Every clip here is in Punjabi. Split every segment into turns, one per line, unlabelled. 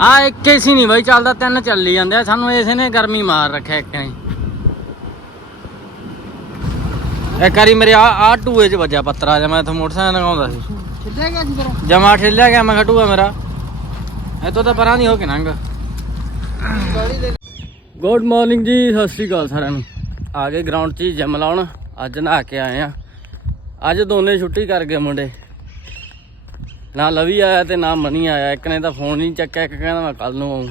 ਆ ਇੱਕ ਏਸੀ ਨਹੀਂ ਬਾਈ ਚੱਲਦਾ ਤਿੰਨ ਚੱਲੀ ਜਾਂਦੇ ਆ। ਸਾਨੂੰ ਇਸੇ ਨੇ ਗਰਮੀ ਮਾਰ ਰੱਖਿਆ ਇੱਕ ਨੇ ਇੱਕ ਵਾਰੀ ਮੇਰੇ ਆ ਆ ਟੂਏ ਚ ਵੱਜਾ ਪੱਤਰਾ ਜਾਂ ਮੈਂ ਇੱਥੇ ਮੋਟਰਸਾਈਕਲ ਲਗਾਉਂਦਾ ਸੀ।
ਛੱਡਿਆ ਗਿਆ ਸੀ ਤੇਰਾ?
ਜਮਾ ਠੇਲਿਆ ਗਿਆ ਮੈਂ ਖਟੂਆ ਮੇਰਾ। ਇਤੋਂ ਤਾਂ ਪਰਾਂ ਨਹੀਂ ਹੋ ਕੇ ਨੰਗ ਗੁੱਡ ਮਾਰਨਿੰਗ ਜੀ ਸਤਿ ਸ਼੍ਰੀ ਅਕਾਲ ਸਾਰਿਆਂ ਨੂੰ। ਆ ਗਏ ਗਰਾਊਂਡ 'ਚ ਜਿਮ ਲਾਉਣ। ਅੱਜ ਨਹਾ ਕੇ ਆਏ ਆ। ਅੱਜ ਦੋਨੇ ਛੁੱਟੀ ਕਰ ਗਏ ਮੁੰਡੇ। ਨਾ ਲਵੀ ਆਇਆ ਤੇ ਨਾ ਮਨੀ ਆਇਆ। ਇੱਕ ਨੇ ਤਾਂ ਫੋਨ ਨਹੀਂ ਚੱਕਿਆ, ਇੱਕ ਕਹਿੰਦਾ ਮੈਂ ਕੱਲ ਨੂੰ ਆਉਂ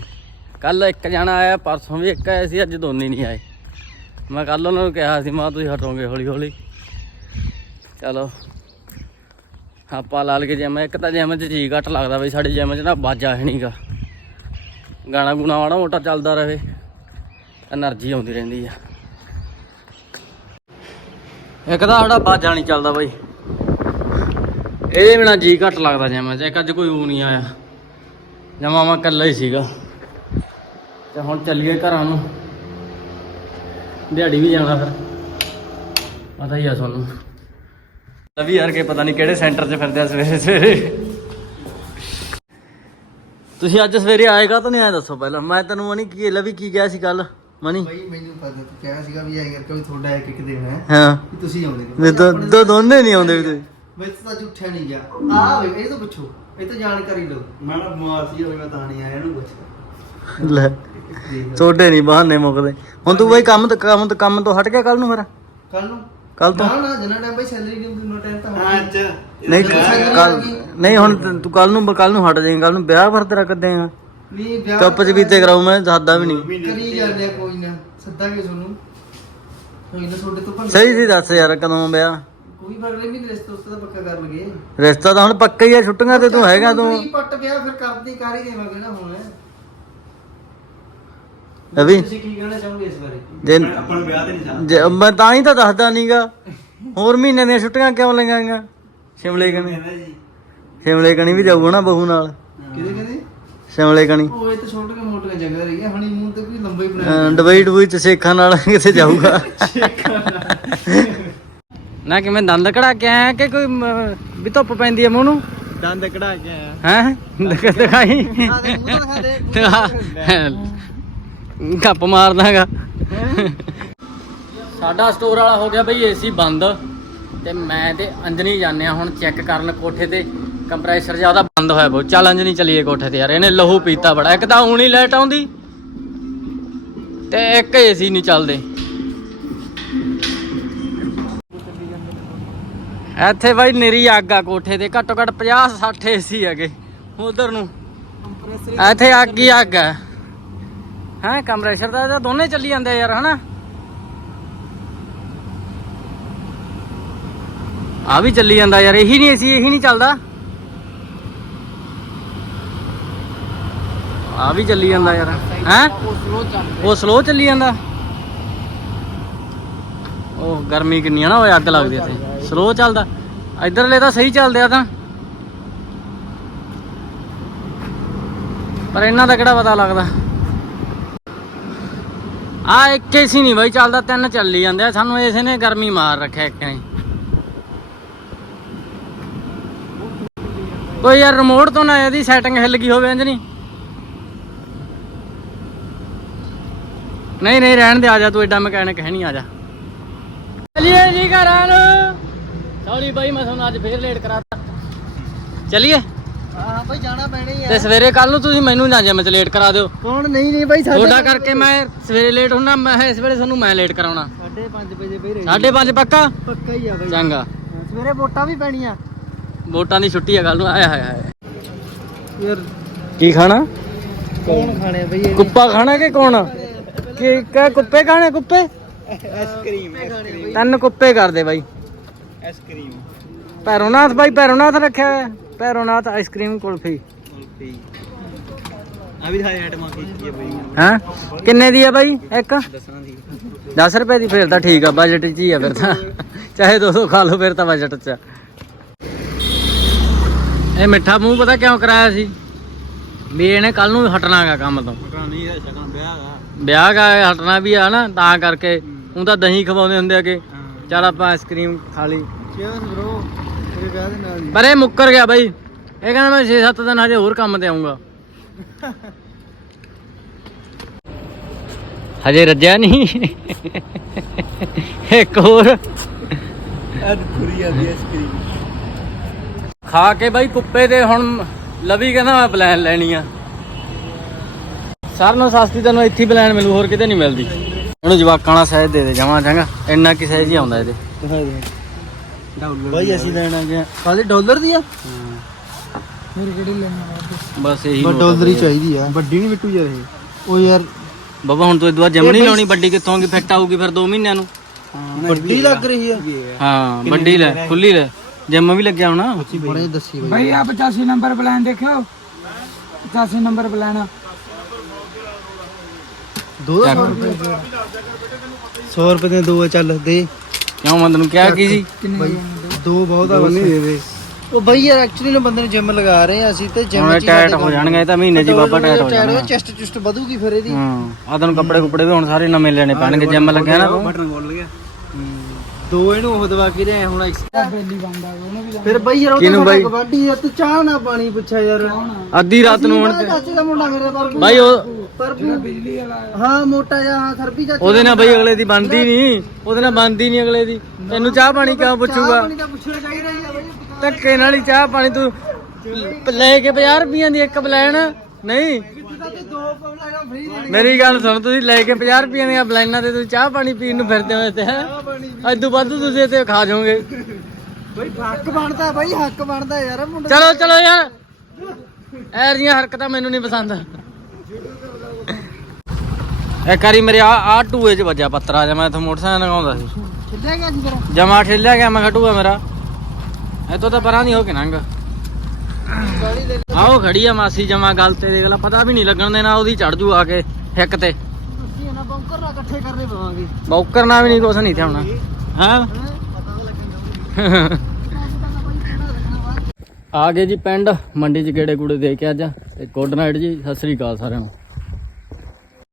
ਕੱਲ ਇੱਕ ਜਣਾ ਆਇਆ, ਪਰਸੋਂ ਵੀ ਇੱਕ ਆਇਆ ਸੀ, ਅੱਜ ਦੋਨੇ ਨਹੀਂ ਆਏ। ਮੈਂ ਕੱਲ ਉਹਨਾਂ ਨੂੰ ਕਿਹਾ ਸੀ, ਮਾ, ਤੁਸੀਂ ਹਟੋਗੇ ਹੌਲੀ ਹੌਲੀ। ਚਲੋ। ਆਪਾਂ ਲਾ ਲਗੇ ਜਿਮ ਇੱਕ ਤਾਂ ਜਿਮ 'ਚ ਜੀ ਘੱਟ ਲੱਗਦਾ ਬਈ ਸਾਡੇ ਜਿਮ 'ਚ ਨਾ ਬਾਜਾ ਹੈ ਨਹੀਂਗਾ ਗਾਣਾ ਗੁਣਾ ਵਾੜਾ ਮੋਟਾ ਚੱਲਦਾ ਰਹੇ એનર્ਜੀ ਆਉਂਦੀ ਰਹਿੰਦੀ ਆ। ਇੱਕ ਤਾਂ ਸਾਡਾ ਬਾਜਾ ਨਹੀਂ ਚੱਲਦਾ ਬਾਈ। ਇਹਦੇ ਬਿਨਾ ਜੀ ਘੱਟ ਲੱਗਦਾ ਜਿਮ 'ਚ। ਇੱਕ ਅੱਜ ਕੋਈ ਉਹ ਨਹੀਂ ਆਇਆ। ਜਮਾ ਮੈਂ ਇਕੱਲਾ ਹੀ ਸੀਗਾ। ਤੇ ਹੁਣ ਚੱਲੀਏ ਘਰਾਂ ਨੂੰ। ਦਿਹਾੜੀ ਵੀ ਜਾਣਾ ਫਿਰ। ਪਤਾ ਹੀ ਆ ਤੁਹਾਨੂੰ। ਲਵੀ ਯਾਰ ਕੇ ਪਤਾ ਨਹੀਂ ਕਿਹੜੇ ਸੈਂਟਰ 'ਚ ਫਿਰਦੇ ਆ ਸਵੇਰੇ ਸਵੇਰੇ। ਤੁਸੀਂ ਅੱਜ ਸਵੇਰੇ ਆਏਗਾ ਤਾਂ ਨਹੀਂ ਆਇਆ ਦੱਸੋ ਪਹਿਲਾਂ। ਮੈਂ ਤੈਨੂੰ ਮਨੀ ਕੀ ਲਵੀ ਕੀ ਕਿਹਾ ਸੀ ਕੱਲ ਮਨੀ?
ਬਾਈ ਮੈਨੂੰ ਪਤਾ ਕਿਹਾ ਸੀਗਾ ਵੀ ਕਰਕੇ ਵੀ ਤੁਹਾਡਾ ਇੱਕ ਇੱਕ ਦਿਨ ਹੈ।
ਹਾਂ।
ਤੁਸੀਂ ਆਉਂਦੇ।
ਨਹੀਂ ਦੋਨੇ ਨਹੀਂ ਆਉਂਦੇ ਵੀ ਤੁਸੀਂ।
ਮੈਂ ਤਾਂ ਉੱਠਿਆ ਨਹੀਂ ਗਿਆ। ਆ ਬਈ ਇਹ ਤੋਂ ਪੁੱਛੋ ਇਹ ਤੋਂ ਜਾਣਕਾਰੀ ਲਓ। ਮੈਂ ਨਾ ਬਿਮਾਰ ਸੀ ਹੋਈ ਮੈਂ ਤਾਂ ਨਹੀਂ ਆਇਆ ਇਹਨੂੰ ਪੁੱਛ।
ਲੈ ਤੁਹਾਡੇ ਨਹੀਂ ਬਹਾਨੇ ਮੁੱਕਦੇ। ਹੁਣ ਤੂੰ ਬਈ ਕੰਮ ਤੋਂ ਕੰਮ ਤੋਂ ਕੰਮ ਤੋਂ ਹਟ ਗਿਆ ਕੱਲ ਨੂੰ ਫਿਰ?
ਕੱਲ ਨੂੰ?
ਕੱਲ ਤੋਂ?
ਨਾ ਨਾ ਜਨਾ ਟਾਈਮ ਬਈ ਸੈਲਰੀ ਨਹੀਂ ਨੋ ਟਾਈਮ ਤਾਂ ਹਾਂ। ਅੱਜ
ਨਹੀਂ ਕੱਲ ਨਹੀਂ ਹੁਣ ਤੂੰ- ਕੱਲ ਨੂੰ ਕੱਲ ਨੂੰ ਹਟ ਜਾਏਂਗਾ ਕੱਲ ਨੂੰ ਵਿਆਹ ਫਿਰ ਤੇਰਾ ਕੱਢੇਗਾ
ਨਹੀਂ ਵਿਆਹ
ਕੱਪ ਚ ਪੀਤੇ ਕਰਾਉ ਮੈਂ ਦੱਸਦਾ ਵੀ ਨਹੀਂ।
ਕਰੀ ਜਾਂਦੇ ਆ ਕੋਈ ਨਾ। ਸੱਦਾਂਗੇ ਤੁਹਾਨੂੰ। ਕੋਈ ਨਾ ਤੁਹਾਡੇ ਤੋਂ ਭੰਗ
ਸਹੀ ਸੀ ਦੱਸ ਯਾਰ ਕਦੋਂ ਵਿਆਹ?
ਕੋਈ ਰਿਸ਼ਤਾ ਉਸ ਦਾ ਪੱਕਾ ਕਰ ਲਗੇ
ਰਿਸ਼ਤਾ ਤਾਂ ਹੁਣ ਪੱਕਾ ਹੀ ਆ ਛੁੱਟੀਆਂ ਤੇ ਤੂੰ ਹੈਗਾ ਤੂੰ
ਕੀ ਪੱਟ ਵਿਆਹ ਫਿਰ ਕਰਦੀ ਕਰ ਹੀ ਦੇਵਾਂਗੇ ਨਾ ਹੁਣ
ਅਭੀ
ਤੁਸੀਂ ਕੀ ਕਹਿਣਾ ਚਾਹੋਗੇ ਇਸ ਬਾਰੇ?
ਜੇ
ਆਪਾਂ ਨੂੰ ਵਿਆਹ ਤੇ ਨਹੀਂ
ਜੇ ਮੈਂ ਤਾਂ ਹੀ ਤਾਂ ਦੱਸਦਾ ਨਹੀਂਗਾ ਹੋਰ ਮਹੀਨੇ ਦੀਆਂ ਛੁੱਟੀਆਂ ਕਿਉਂ ਲੰਗਾਂਗਾ ਸ਼ਿਮਲੇ ਕਣੀ।
ਜੀ?
ਸ਼ਿਮਲੇ ਕਣੀ ਵੀ ਜਾਊਗਾ ਨਾ ਬਹੂ ਨਾਲ।
ਕਿਹਦੇ ਕਹਿੰਦੇ
ਸ਼ਿਮਲੇ ਕਣੀ।
ਉਹ ਇਹ ਤਾਂ ਛੋਟੀਆਂ ਮੋਟੀਆਂ ਜਗ੍ਹਾ ਰਹੀ ਹੈ ਹਨੀਮੂਨ ਤੇ ਕੋਈ ਲੰਬਾ ਹੀ ਬਣਾਇਆ
ਅਹ ਡਬਈ ਡਬਈ ਚ ਸੇਖਾਂ ਨਾਲ ਕਿੱਥੇ ਜਾਊਗਾ। ਨਾ ਕਿਵੇਂ ਦੰਦ ਕਢਾ ਕੇ ਆਇਆ ਕਿ ਕੋਈ ਮ- ਵੀ ਧੁੱਪ ਪੈਂਦੀ ਹੈ ਮੂੰਹ ਨੂੰ?
ਦੰਦ ਕਢਾ ਕੇ ਆਇਆ।
ਹੈ? ਦਿਖਾਈ? ਕੱਪ ਮਾਰਦਾਗਾ। ਸਾਡਾ ਸਟੋਰ ਵਾਲਾ ਹੋ ਗਿਆ ਬਈ ਏਸੀ ਬੰਦ। ਤੇ ਮੈਂ ਤੇ ਅੰਜਨੀ ਜਾਂਦੇ ਆ ਹੁਣ ਚੈੱਕ ਕਰਨ ਕੋਠੇ ਤੇ। ਕੰਪਰੈਸਰ ਜ਼ਿਆਦਾ ਬੰਦ ਹੋਇਆ ਬਹੁਤ। ਚੱਲ ਅੰਜਨੀ ਚਲੀਏ ਕੋਠੇ ਤੇ ਯਾਰ ਇਹਨੇ ਲਹੂ ਪੀਤਾ ਬੜਾ। ਇੱਕ ਤਾਂ ਹੁਣ ਹੀ ਲਾਈਟ ਆਉਂਦੀ ਤੇ ਇੱਕ ਏਸੀ ਨਹੀਂ ਚੱਲਦੇ। ਇੱਥੇ ਬਾਈ ਨਿਰੀ ਅੱਗ ਆ ਕੋਠੇ ਤੇ, ਘੱਟੋ ਘੱਟ 50 60 ਏਸੀ ਹੈਗੇ, ਉਧਰ ਨੂੰ। ਇੱਥੇ ਅੱਗ ਹੀ ਅੱਗ ਹੈ ਹੈ ਕੰਪਰੈਸਰ ਦਾ ਤਾਂ ਦੋਨੇ ਚੱਲੀ ਜਾਂਦੇ ਯਾਰ, ਹਨਾ? ਆ ਵੀ ਚੱਲੀ ਜਾਂਦਾ ਯਾਰ, ਇਹੀ ਨਹੀਂ ਏਸੀ ਇਹੀ ਨਹੀਂ ਚੱਲਦਾ। ਆ ਵੀ ਚੱਲੀ ਜਾਂਦਾ ਯਾਰ, ਹੈ?
ਉਹ ਸਲੋ ਚੱਲ
ਉਹ ਸਲੋ ਚੱਲੀ ਜਾਂਦਾ ਉਹ ਗਰਮੀ ਕਿੰਨੀ ਆ ਨਾ ਉਹ ਅੱਗ ਲੱਗਦੀ ਇੱਥੇ। ਸਲੋ ਚੱਲਦਾ। ਇਧਰਲੇ ਤਾਂ ਸਹੀ ਚੱਲਦੇ ਆ ਤਾਂ। ਪਰ ਇਹਨਾਂ ਦਾ ਕਿਹੜਾ ਪਤਾ ਲੱਗਦਾ? ਆ ਇੱਕ ਏਸੀ ਨਹੀਂ ਬਾਈ, ਚੱਲਦਾ ਤਿੰਨ ਚੱਲੀ ਜਾਂਦੇ ਆ। ਸਾਨੂੰ ਇਸੇ ਨੇ ਗਰਮੀ ਮਾਰ ਰੱਖਿਆ ਇੱਕ ਨੇ। ਕੋਈ ਯਾਰ ਰਿਮੋਟ ਤੋਂ ਨਾ ਇਹਦੀ ਸੈਟਿੰਗ ਹਿੱਲ ਗਈ ਹੋਵੇ ਇੰਜ ਨਹੀਂ ਨਹੀਂ ਨਹੀਂ, ਰਹਿਣ ਦੇ, ਆ ਜਾ, ਤੂੰ ਐਡਾ ਮਕੈਨਿਕ ਹੈ ਨਹੀਂ ਆ ਜਾ। ਚਲਿਏ ਜੀ ਘਰਾਂ। ਨੂੰ ਸੌਰੀ ਬਾਈ ਮੈਂ ਤੁਹਾਨੂੰ ਅੱਜ ਫੇਰ ਲੇਟ ਕਰਾਤਾ। ਚਲਿਏ?
ਹਾਂ ਭਾਈ ਜਾਣਾ ਪੈਣਾ ਹੀ
ਤੇ ਸਵੇਰੇ ਕੱਲ ਨੂੰ ਤੁਸੀਂ ਮੈਨੂੰ ਨਾ ਜਿਮ ਚ ਲੇਟ ਕਰਾ ਦਿਓ।
ਕੌਣ? ਨਹੀਂ ਨਹੀਂ ਭਾਈ
ਤੁਹਾਡਾ ਕਰਕੇ ਮੈਂ ਸਵੇਰੇ ਲੇਟ ਹੁੰਨਾ ਮੈਂ ਇਸ ਵੇਲੇ ਤੁਹਾਨੂੰ ਮੈਂ ਲੇਟ ਕਰਾਉਣਾ।
5:30 ਵਜੇ ਪਈ ਰਹੀ
5:30 ਪੱਕਾ?
ਪੱਕਾ ਹੀ ਆ ਭਾਈ
ਚੰਗਾ।
ਸਵੇਰੇ ਵੋਟਾਂ ਵੀ ਪੈਣੀਆਂ।
ਵੋਟਾਂ ਦੀ ਛੁੱਟੀ ਆ ਕੱਲ ਨੂੰ ਆਇਆ ਹਾਇਆ
ਯਾਰ
ਕੀ ਖਾਣਾ?
ਕੌਣ ਖਾਣੇ ਬਈ ਇਹ?
ਕੁੱਪਾ ਖਾਣਾ ਕਿ ਕੌਣ? ਕੀ ਕਹ ਕੁੱਪੇ ਖਾਣੇ ਕੁੱਪੇ?
ਆਈਸਕ੍ਰੀਮ
ਤਿੰਨ ਕੁੱਪੇ ਕਰਦੇ ਬਾਈ।
ਆਈਸਕ੍ਰੀਮ
ਪੈਰੋਨਾਥ ਬਾਈ ਪੈਰੋਨਾਥ ਰੱਖਿਆ ਹੋਇਆ। ਪੈਰੋਨਾਥ ਆਈਸਕ੍ਰੀਮ ਕੁਲਫੀ।
ਕੁਲਫੀ। ਆ ਵੀ ਦਿਖਾਈ ਆਈਟਮਾਂ ਕੀਤੀ ਹੈ ਬਈ।
ਹਾਂ? ਕਿੰਨੇ ਦੀ ਆ ਬਾਈ ਇੱਕ?
ਸੀ
10 ਰੁਪਏ ਦੀ ਫਿਰ ਤਾਂ ਠੀਕ ਆ ਬਜਟ 'ਚ ਹੀ ਆ ਫਿਰ ਤਾਂ। ਚਾਹੇ 200 ਖਾ ਲਓ ਫਿਰ ਤਾਂ ਬਜਟ 'ਚ ਆ। ਇਹ ਮਿੱਠਾ ਮੂੰਹ ਪਤਾ ਕਿਉਂ ਕਰਾਇਆ ਸੀ? ਵੀ ਇਹਨੇ ਕੱਲ ਨੂੰ ਹਟਣਾਗਾ ਕੰਮ ਤੋਂ।
ਨਹੀਂ ਹੈ ਵਿਆਹ ਦਾ
ਵਿਆਹ ਕਾ ਹਟਣਾ ਵੀ ਆ ਨਾ ਤਾਂ ਕਰਕੇ ਉਹ ਤਾਂ ਦਹੀਂ ਖਵਾਉਂਦੇ ਹੁੰਦੇ ਆ ਕਿ ਚੱਲ ਆਪਾਂ ਆਈਸਕ੍ਰੀਮ ਖਾ ਲਈ।
ਚੇਅਰਸ ਬ్రో ਤੇਰੇ ਵਿਆਹ ਦੇ ਨਾਲ
ਪਰ ਇਹ ਮੁੱਕਰ ਗਿਆ ਬਾਈ। ਇਹ ਕਹਿੰਦਾ ਮੈਂ 6-7 ਦਿਨ ਹਜੇ ਹੋਰ ਕੰਮ ਤੇ ਆਉਂਗਾ ਹਜੇ ਰੱਜਿਆ ਨਹੀਂ। ਇੱਕ ਹੋਰ।
ਅੱਜ ਕੁਰੀਆ ਦੀ ਆਈਸਕ੍ਰੀਮ
ਖਾ ਕੇ ਬਾਈ ਕੁੱਪੇ ਦੇ ਹੁਣ ਲਵੀ ਕਹਿੰਦਾ ਮੈਂ ਪਲਾਨ ਲੈਣੀ ਆ। ਸਰ ਨੂੰ ਸਸਤੀ ਤੈਨੂੰ ਇੱਥੇ ਪਲਾਨ ਮਿਲੂ ਹੋਰ ਕਿਤੇ ਨਹੀਂ ਮਿਲਦੀ। ਇਹਨੂੰ ਜਵਾਕਾਂ ਵਾਲਾ ਸਾਈਜ਼ ਦੇ ਦੇ ਜਮਾ ਚੰਗਾ। ਇੰਨਾ ਕੀ ਸਾਈਜ਼ ਹੀ ਆਉਂਦਾ ਇਹਦੇ।
ਡਾਲਰ ਬਾਈ ਅਸੀਂ ਲੈਣ ਆ ਗਏ ਕਾਲੇ ਡਾਲਰ ਦੀ ਆ? ਮੇਰੇ ਕਿਹੜੀ ਲੈਣਾ
ਬਸ ਇਹੀ
ਬਸ ਡਾਲਰ ਹੀ। ਚਾਹੀਦੀ ਆ। ਵੱਡੀ ਨਹੀਂ ਬਿੱਟੂ ਯਾਰ ਇਹ। ਉਹ ਯਾਰ
ਬਾਬਾ ਹੁਣ ਤੂੰ ਇਦੋਂ ਜਿਮ ਨਹੀਂ ਲਾਉਣੀ ਵੱਡੀ ਕਿੱਥੋਂ ਆਊਗੀ? ਫਿੱਟ ਆਊਗੀ ਫਿਰ 2 ਮਹੀਨਿਆਂ ਨੂੰ।
ਵੱਡੀ ਲੱਗ ਰਹੀ ਆ।
ਹਾਂ ਵੱਡੀ ਲੈ ਖੁੱਲੀ ਲੈ। ਜਿਮ ਵੀ ਲੱਗਿਆ ਹੋਣਾ।
ਬੜੇ ਦੱਸੀ ਬਾਈ।
ਆ 85 ਨੰਬਰ ਪਲਾਨ ਦੇਖਿਓ। 85 ਨੰਬਰ ਪਲਾਨ
ਦੋ ਸੌ ਰੁਪਏ 100 ਰੁਪਏ ਦੇ ਦੋ ਚੱਲ ਦੇ।
ਕਿਉਂ ਮੈਂ ਤੈਨੂੰ ਕਿਹਾ ਕੀ ਸੀ?
ਬਾਈ ਦੋ ਬਹੁਤ ਆ ਬਸ। ਦੇ ਦੇ। ਉਹ ਬਾਈ ਯਾਰ ਐਕਚੁਅਲੀ ਨਾ ਬੰਦੇ ਨੂੰ ਜਿਮ ਲਗਾ ਰਹੇ ਆ ਅਸੀਂ ਤੇ ਜਿਮ
ਹੁਣ ਟਾਇਟ ਹੋ ਜਾਣਗੇ ਇਹ ਤਾਂ ਮਹੀਨੇ 'ਚ ਹੀ ਬਾਬਾ ਟਾਇਟ ਹੋ ਜਾਣਾ
ਚੈਸਟ ਚੁਸਟ ਵਧੂਗੀ ਫਿਰ ਇਹਦੀ।
ਹਾਂ। ਆ ਤੈਨੂੰ ਕੱਪੜੇ ਕੁਪੜੇ ਵੀ ਹੁਣ ਸਾਰੇ ਨਵੇਂ ਲੈਣੇ ਪੈਣਗੇ ਜਿਮ ਲੱਗਿਆ ਨਾ
ਬਟਨ ਖੋਲ ਗਿਆ ਦੋ ਇਹਨੂੰ ਉਹ ਦਵਾ ਕੇ ਲਿਆ ਹੁਣ
ਬੇਲੀ ਬੰਦਾ ਉਹਨੂੰ ਵੀ
ਫਿਰ ਬਾਈ ਯਾਰ ਉਹ
ਕਿਹਨੂੰ ਬਾਈ?
ਕਬੱਡੀ ਆ ਤੂੰ ਚਾਹ ਨਾ ਪਾਣੀ ਪੁੱਛਿਆ ਯਾਰ।
ਅੱਧੀ ਰਾਤ ਨੂੰ ਹੁਣ
ਚਾਚੇ ਦਾ ਮੁੰਡਾ ਮੇਰੇ ਪਰ
ਬਾਈ ਉਹ
ਪਰ
ਬਿਜਲੀ ਵਾਲਾ
ਹਾਂ ਮੋਟਾ ਜਿਹਾ ਹਾਂ ਸਰਬੀ ਚਾਚਾ
ਉਹਦੇ ਨਾਲ ਬਈ ਅਗਲੇ ਦੀ ਬੰਦੀ ਨਹੀਂ। ਉਹਦੇ ਨਾਲ ਬੰਦੀ ਨਹੀਂ ਅਗਲੇ ਦੀ। ਤੈਨੂੰ ਚਾਹ ਪਾਣੀ ਕਿਉਂ ਪੁੱਛੂਗਾ?
ਪਾਣੀ ਦਾ ਪੁੱਛਣਾ ਚਾਹੀਦਾ ਹੀ ਆ ਬਾਈ।
ਧੱਕੇ ਨਾਲ ਹੀ ਚਾਹ ਪਾਣੀ ਤੂੰ ਲੈ ਕੇ 50 ਰੁਪਈਆਂ ਦੀ ਇੱਕ ਬਲੈਣ ਨਹੀਂ।
ਦੋ ਫ੍ਰੀ
ਮੇਰੀ ਗੱਲ ਸੁਣ ਤੁਸੀਂ ਲੈ ਕੇ 50 ਰੁਪਈਆਂ ਦੀਆਂ ਬਲੈਨਾਂ ਤੇ ਤੁਸੀਂ ਚਾਹ ਪਾਣੀ ਪੀਣ ਨੂੰ ਫਿਰਦੇ ਹੋ ਇੱਥੇ ਹੈਂ?
ਪਾਣੀ
ਅੱਜ ਤੋਂ ਵੱਧ ਤੁਸੀਂ ਇੱਥੇ ਖਾ ਜਾਓਗੇ।
ਬਾਈ ਹੱਕ ਬਣਦਾ ਬਾਈ ਹੱਕ ਬਣਦਾ ਯਾਰ ਮੁੰਡਾ।
ਚਲੋ ਚਲੋ ਯਾਰ। ਐਰ ਦੀਆਂ ਹਰਕਤਾਂ ਮੈਨੂੰ ਨਹੀਂ ਪਸੰਦ। ਇੱਕ ਵਾਰੀ ਮੇਰੇ ਆ ਆ ਟੂਏ ਚ ਵੱਜਿਆ ਪੱਤਰਾ ਜਾਂ ਮੈਂ ਇੱਥੇ ਮੋਟਰਸਾਈਕਲ ਲਗਾਉਂਦਾ ਸੀ।
ਛੱਡਿਆ ਗਿਆ ਤੇਰਾ
ਜਮਾ ਠੇਲਿਆ ਗਿਆ ਮੈਂ ਖਟੂਆ ਮੇਰਾ। ਇੱਥੋਂ ਤਾਂ ਪਰਾਂ ਨਹੀਂ ਹੋ ਕੇ ਨੰਗ ਆਓ ਖੜੀ ਆ ਮਾਸੀ ਜਮਾ ਗੱਲ ਤੇ ਦੇਖ ਲਾ ਪਤਾ ਵੀ ਨਹੀਂ ਲੱਗਣ ਦੇਣਾ ਉਹਦੀ ਚੜ ਜੂ ਆ ਕੇ ਹਿੱਕ ਤੇ।
ਤੁਸੀਂ ਨਾ ਬੰਕਰ ਨਾ ਇਕੱਠੇ ਕਰਨੇ ਪਵਾਂਗੇ।
ਬੌਕਰ ਨਾਲ ਵੀ ਨਹੀਂ ਕੁਛ ਨਹੀਂ ਥਿਆਉਣਾ ਹਾਂ?
ਤਾਂ ਲੱਗਣ
ਆ ਗਏ ਜੀ ਪਿੰਡ ਮੰਡੀ ਚ ਗੇੜੇ ਗੂੜੇ ਦੇ ਕੇ ਅੱਜ। ਤੇ ਗੁੱਡ ਨਾਈਟ ਜੀ ਸਤਿ ਸ੍ਰੀ ਅਕਾਲ ਸਾਰਿਆਂ ਨੂੰ।